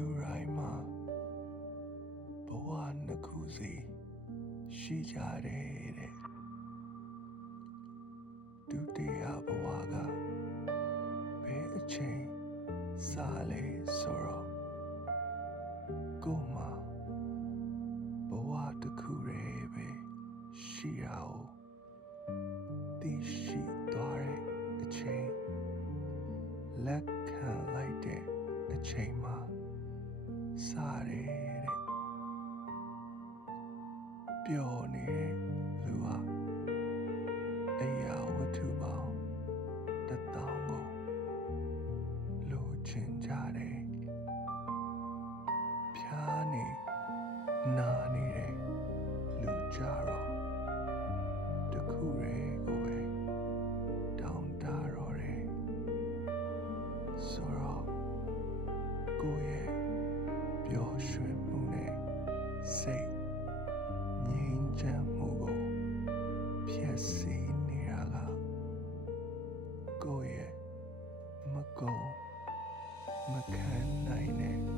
လူတိုင်းမှာဘဝနှစ်ခုစီရှိကြတယ်တဲ့ဒုတိယဘဝကဘယ်အချိန်စလဲဆိုတော့ကိုယ်မှာဘဝတစ်ခုတည်းပဲရှိတာကိုသိရှိသွားတဲ့အချိန်လက်ခံလိုက်တဲ့အချိန်မှာစတယ်တဲ့ပျော်နေတဲ့လူဟာအရာဝတ္ထုပေါင်း1000ကိုလိုချင်ကြတယ်ဖြားနေနာနေတဲ့လူကြတော့တခုတည်းကိုပဲတောင်းတတော့တယ်ဆိုတော့ကိုယ့်ရဲ့ပျော်ရွှင်မှုနဲ့စိတ်ငြိမ်းချမ်းမှုကိုဖျက်ဆီးနေတာကကိုယ့်ရဲ့မကုန်မခံနိုင်တဲ့